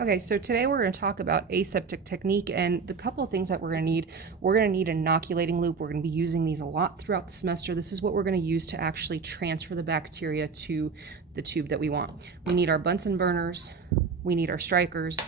Okay, so today we're going to talk about aseptic technique, and the couple of things that we're going to need an inoculating loop. We're going to be using these a lot throughout the semester. This is what we're going to use to actually transfer the bacteria to the tube that we want. We need our Bunsen burners, we need our strikers,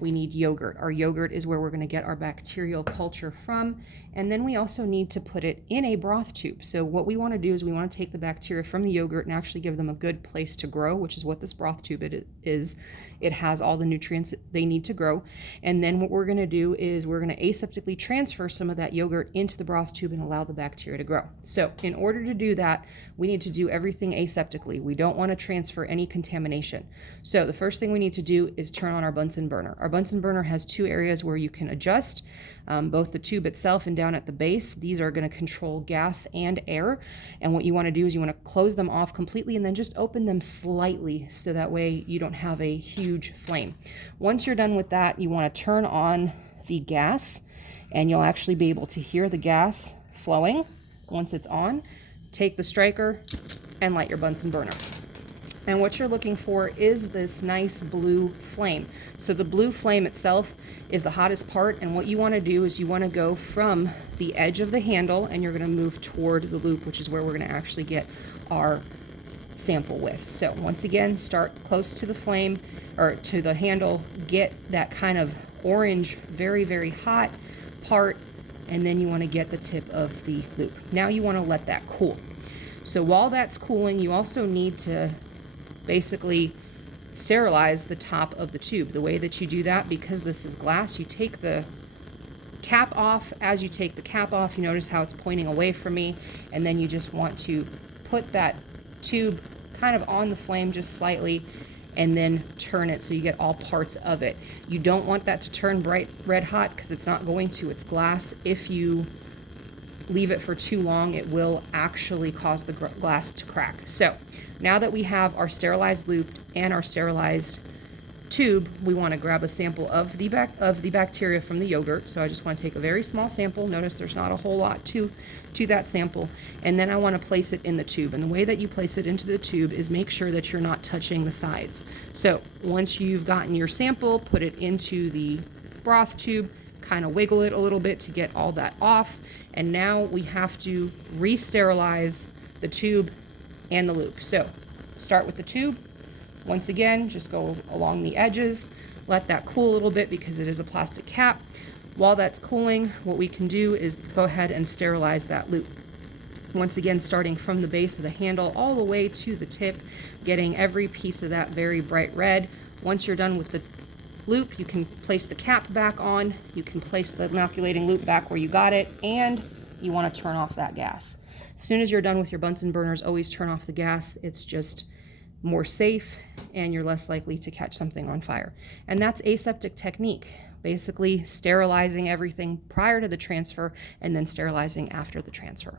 we need yogurt. Our yogurt is where we're going to get our bacterial culture from. And then we also need to put it in a broth tube. So what we want to do is we want to take the bacteria from the yogurt and actually give them a good place to grow, which is what this broth tube is. It has all the nutrients they need to grow. And then what we're going to do is we're going to aseptically transfer some of that yogurt into the broth tube and allow the bacteria to grow. So in order to do that, we need to do everything aseptically. We don't want to transfer any contamination. So the first thing we need to do is turn on our Bunsen burner. Our Bunsen burner has two areas where you can adjust, both the tube itself and down at the base. These are going to control gas and air. And what you want to do is you want to close them off completely and then just open them slightly so that way you don't have a huge flame. Once you're done with that, you want to turn on the gas and you'll actually be able to hear the gas flowing. Once it's on, take the striker and light your Bunsen burner. And what you're looking for is this nice blue flame. So the blue flame itself is the hottest part, and what you want to do is you want to go from the edge of the handle and you're going to move toward the loop, which is where we're going to actually get our sample with. So once again, start close to the flame or to the handle, get that kind of orange, very, very hot part, and then you want to get the tip of the loop. Now you want to let that cool. So while that's cooling, you also need to basically sterilize the top of the tube. The way that you do that, because this is glass, you take the cap off. As you take the cap off, you notice how it's pointing away from me, and then you just want to put that tube kind of on the flame just slightly and then turn it so you get all parts of it. You don't want that to turn bright red hot because it's not going to. It's glass. If you leave it for too long, it will actually cause the glass to crack. So now that we have our sterilized loop and our sterilized tube, we want to grab a sample of the bacteria from the yogurt. So I just want to take a very small sample. Notice there's not a whole lot to that sample. And then I want to place it in the tube. And the way that you place it into the tube is make sure that you're not touching the sides. So once you've gotten your sample, put it into the broth tube, kind of wiggle it a little bit to get all that off. And now we have to re-sterilize the tube and the loop. So start with the tube. Once again, just go along the edges, let that cool a little bit because it is a plastic cap. While that's cooling, what we can do is go ahead and sterilize that loop. Once again, starting from the base of the handle all the way to the tip, getting every piece of that very bright red. Once you're done with the loop, you can place the cap back on, you can place the inoculating loop back where you got it, and you want to turn off that gas. As soon as you're done with your Bunsen burners, always turn off the gas. It's just more safe and you're less likely to catch something on fire. And that's aseptic technique, basically sterilizing everything prior to the transfer and then sterilizing after the transfer.